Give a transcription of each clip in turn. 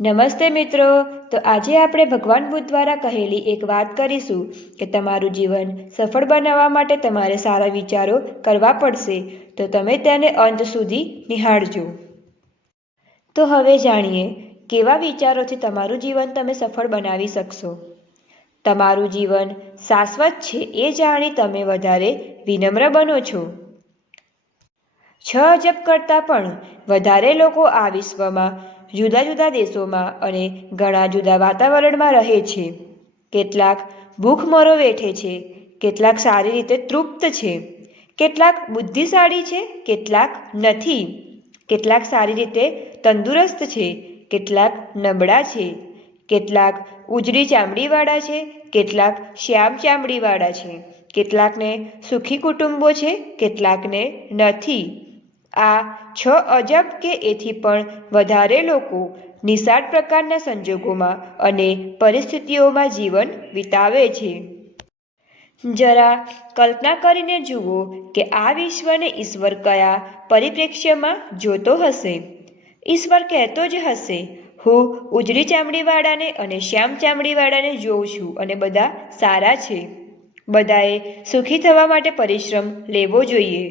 નમસ્તે મિત્રો, તો આજે આપણે ભગવાન બુદ્ધ દ્વારા કહેલી એક વાત કરીશું કે તમારું જીવન સફળ બનાવવા માટે તમારે સારા વિચારો કરવા પડશે, તો તમે તેને અંત સુધી નિહાળજો। તો હવે જાણીએ કેવા વિચારોથી તમારું જીવન તમે સફળ બનાવી શકશો। તમારું જીવન શાશ્વત છે એ જાણી તમે વધારે વિનમ્ર બનો છો। 6 અજબ કરતાં પણ વધારે લોકો આ વિશ્વમાં જુદા જુદા દેશોમાં અને ઘણા જુદા વાતાવરણમાં રહે છે। કેટલાક ભૂખમરો વેઠે છે, કેટલાક સારી રીતે તૃપ્ત છે, કેટલાક બુદ્ધિશાળી છે, કેટલાક નથી, કેટલાક સારી રીતે તંદુરસ્ત છે, કેટલાક નબળા છે, કેટલાક ઉજળી ચામડીવાળા છે, કેટલાક શ્યામ ચામડીવાળા છે, કેટલાકને સુખી કુટુંબો છે, કેટલાકને નથી। આ 6 અજબ કે એથી પણ વધારે લોકો નિષાદ પ્રકારના સંજોગોમાં અને પરિસ્થિતિઓમાં જીવન વિતાવે છે। જરા કલ્પના કરીને જુઓ કે આ વિશ્વને ઈશ્વર કયા પરિપ્રેક્ષ્યમાં જોતો હશે। ઈશ્વર કહેતો જ હશે, હું ઉજળી ચામડીવાળાને અને શ્યામ ચામડીવાળાને જોઉં છું અને બધા સારા છે। બધાએ સુખી થવા માટે પરિશ્રમ લેવો જોઈએ।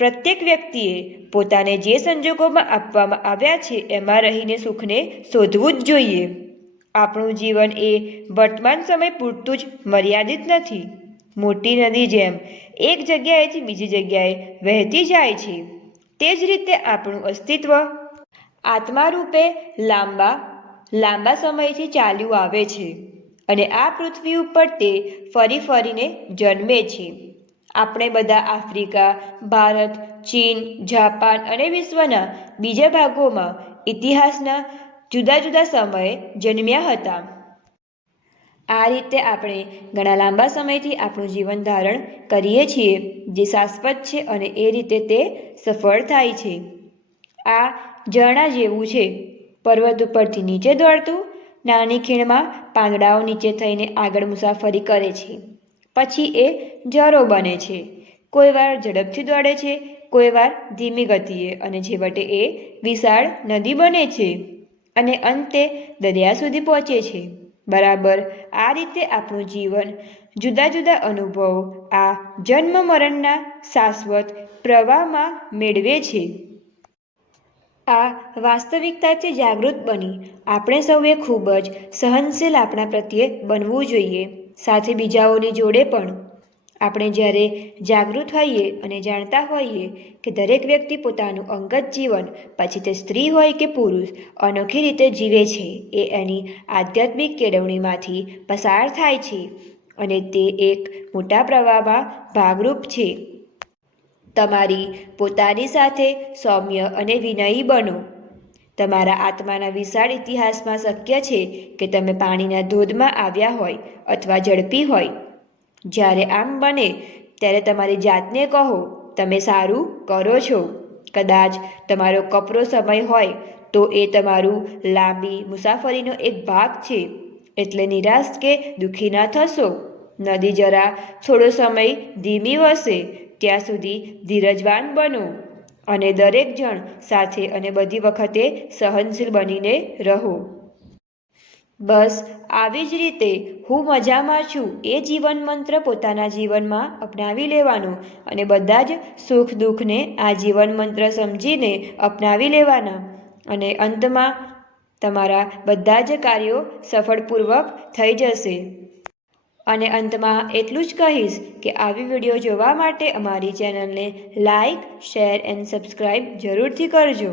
પ્રત્યેક વ્યક્તિએ પોતાને જે સંજોગોમાં આપવામાં આવ્યા છે એમાં રહીને સુખને શોધવું જ જોઈએ। આપણું જીવન એ વર્તમાન સમય પૂરતું જ મર્યાદિત નથી। મોટી નદી જેમ એક જગ્યાએથી બીજી જગ્યાએ વહેતી જાય છે, તે જ રીતે આપણું અસ્તિત્વ આત્મા રૂપે લાંબા સમયથી ચાલ્યું આવે છે અને આ પૃથ્વી ઉપર તે ફરી ફરીને જન્મે છે। આપણે બધા આફ્રિકા, ભારત, ચીન, જાપાન અને વિશ્વના બીજા ભાગોમાં ઇતિહાસના જુદા જુદા સમયે જન્મ્યા હતા। આ રીતે આપણે ઘણા લાંબા સમયથી આપણું જીવન ધારણ કરીએ છીએ જે શાશ્વત છે અને એ રીતે તે સફળ થાય છે। આ ઝરણા જેવું છે, પર્વત ઉપરથી નીચે દોડતું। નાની ખીણમાં પાંદડાઓ નીચે થઈને આગળ મુસાફરી કરે છે, પછી એ ઝરો બને છે। કોઈ વાર ઝડપથી દોડે છે, કોઈ વાર ધીમી ગતિએ, અને છેવટે એ વિશાળ નદી બને છે અને અંતે દરિયા સુધી પહોંચે છે। બરાબર આ રીતે આપણું જીવન જુદા જુદા અનુભવો આ જન્મ મરણના શાશ્વત પ્રવાહમાં મેળવે છે। આ વાસ્તવિકતાથી જાગૃત બની આપણે સૌએ ખૂબ જ સહનશીલ આપણા પ્રત્યે બનવું જોઈએ, સાથે બીજાઓની જોડે પણ। આપણે જ્યારે જાગૃત હોઈએ અને જાણતા હોઈએ કે દરેક વ્યક્તિ પોતાનું અંગત જીવન, પછી તે સ્ત્રી હોય કે પુરુષ, અનોખી રીતે જીવે છે, એ એની આધ્યાત્મિક કેળવણીમાંથી પસાર થાય છે અને તે એક મોટા પ્રવાહમાં ભાગરૂપ છે। તમારી પોતાની સાથે સૌમ્ય અને વિનયી બનો। તમારા આત્માના વિશાળ ઇતિહાસમાં શક્ય છે કે તમે પાણીના ધોધમાં આવ્યા હોય અથવા ઝડપી હોય। જ્યારે આમ બને ત્યારે તમારી જાતને કહો, તમે સારું કરો છો। કદાચ તમારો કપરો સમય હોય તો એ તમારું લાંબી મુસાફરીનો એક ભાગ છે, એટલે નિરાશ કે દુઃખી ના થશો। નદી જરા થોડો સમય ધીમી વસે ત્યાં સુધી ધીરજવાન બનો અને દરેક જણ સાથે અને બધી વખતે સહનશીલ બનીને રહો। બસ આવી જ રીતે હું મજામાં છું એ જીવન મંત્ર પોતાના જીવનમાં અપનાવી લેવાનો અને બધા જ સુખ દુઃખને આ જીવન મંત્ર સમજીને અપનાવી લેવાના અને અંતમાં તમારા બધા જ કાર્યો સફળપૂર્વક થઈ જશે। અને અંતમાં એટલું જ કહીશ કે આવી વિડીયો જોવા માટે અમારી ચેનલને લાઈક, શેર એન્ડ સબસ્ક્રાઈબ જરૂરથી કરજો।